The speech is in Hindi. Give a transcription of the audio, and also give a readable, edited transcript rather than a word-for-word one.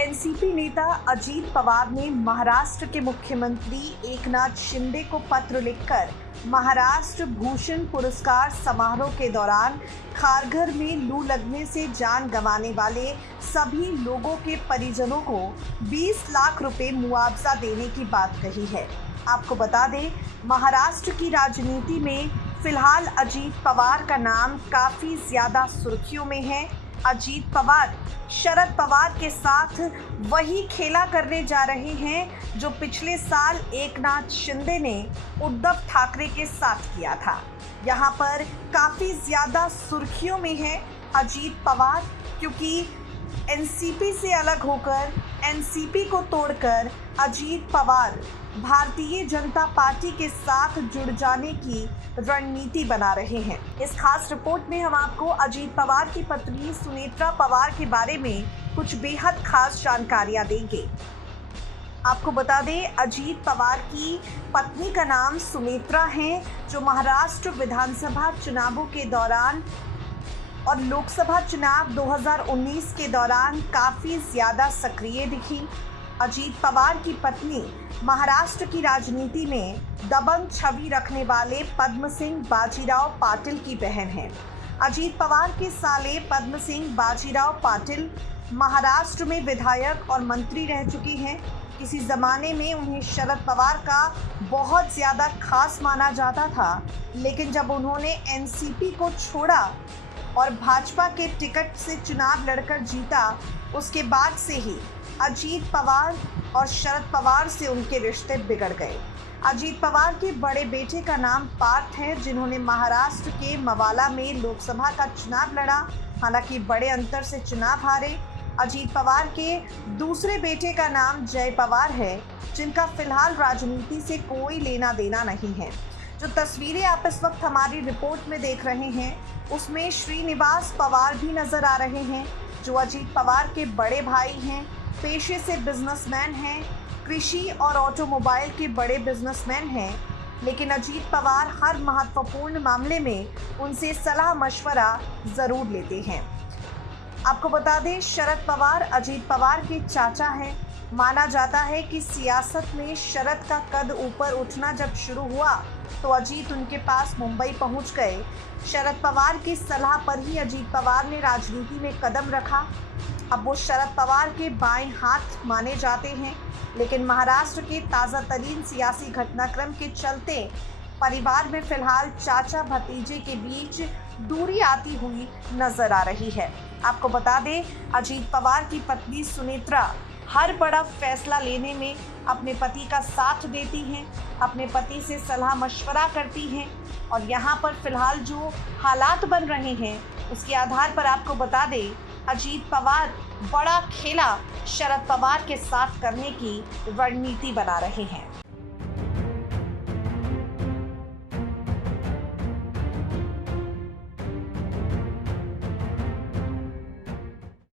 एनसीपी नेता अजीत पवार ने महाराष्ट्र के मुख्यमंत्री एकनाथ शिंदे को पत्र लिखकर महाराष्ट्र भूषण पुरस्कार समारोह के दौरान खारघर में लू लगने से जान गंवाने वाले सभी लोगों के परिजनों को 20 लाख रुपए मुआवजा देने की बात कही है। आपको बता दें, महाराष्ट्र की राजनीति में फिलहाल अजीत पवार का नाम काफ़ी ज़्यादा सुर्खियों में है। अजीत पवार शरद पवार के साथ वही खेला करने जा रहे हैं जो पिछले साल एकनाथ शिंदे ने उद्धव ठाकरे के साथ किया था। यहाँ पर काफ़ी ज़्यादा सुर्खियों में है अजीत पवार, क्योंकि एनसीपी से अलग होकर, एनसीपी को तोड़कर अजीत पवार भारतीय जनता पार्टी के साथ जुड़ जाने की रणनीति बना रहे हैं। इस खास रिपोर्ट में हम आपको अजीत पवार की पत्नी सुनेत्रा पवार के बारे में कुछ बेहद खास जानकारियां देंगे। आपको बता दें, अजीत पवार की पत्नी का नाम सुनेत्रा है, जो महाराष्ट्र विधानसभा चुनावों के दौरान और लोकसभा चुनाव 2019 के दौरान काफ़ी ज़्यादा सक्रिय दिखी। अजीत पवार की पत्नी महाराष्ट्र की राजनीति में दबंग छवि रखने वाले पद्म सिंह बाजीराव पाटिल की बहन है। अजीत पवार के साले पद्म सिंह बाजीराव पाटिल महाराष्ट्र में विधायक और मंत्री रह चुके हैं। किसी ज़माने में उन्हें शरद पवार का बहुत ज़्यादा खास माना जाता था, लेकिन जब उन्होंने एनसीपी को छोड़ा और भाजपा के टिकट से चुनाव लड़कर जीता, उसके बाद से ही अजीत पवार और शरद पवार से उनके रिश्ते बिगड़ गए। अजीत पवार के बड़े बेटे का नाम पार्थ है, जिन्होंने महाराष्ट्र के मवाला में लोकसभा का चुनाव लड़ा, हालांकि बड़े अंतर से चुनाव हारे। अजीत पवार के दूसरे बेटे का नाम जय पवार है, जिनका फिलहाल राजनीति से कोई लेना देना नहीं है। जो तस्वीरें आप इस वक्त हमारी रिपोर्ट में देख रहे हैं, उसमें श्रीनिवास पवार भी नजर आ रहे हैं, जो अजीत पवार के बड़े भाई हैं, पेशे से बिजनेसमैन हैं, कृषि और ऑटोमोबाइल के बड़े बिजनेसमैन हैं। लेकिन अजीत पवार हर महत्वपूर्ण मामले में उनसे सलाह मशवरा ज़रूर लेते हैं। आपको बता दें, शरद पवार अजीत पवार के चाचा हैं। माना जाता है कि सियासत में शरद का कद ऊपर उठना जब शुरू हुआ तो अजीत उनके पास मुंबई पहुंच गए। शरद पवार की सलाह पर ही अजीत पवार ने राजनीति में कदम रखा। अब वो शरद पवार के बाएं हाथ माने जाते हैं, लेकिन महाराष्ट्र के ताज़ा तरीन सियासी घटनाक्रम के चलते परिवार में फिलहाल चाचा भतीजे के बीच दूरी आती हुई नजर आ रही है। आपको बता दें, अजीत पवार की पत्नी सुनेत्रा हर बड़ा फैसला लेने में अपने पति का साथ देती हैं, अपने पति से सलाह मशवरा करती हैं, और यहाँ पर फिलहाल जो हालात बन रहे हैं उसके आधार पर आपको बता दें, अजीत पवार बड़ा खेला शरद पवार के साथ करने की रणनीति बना रहे हैं।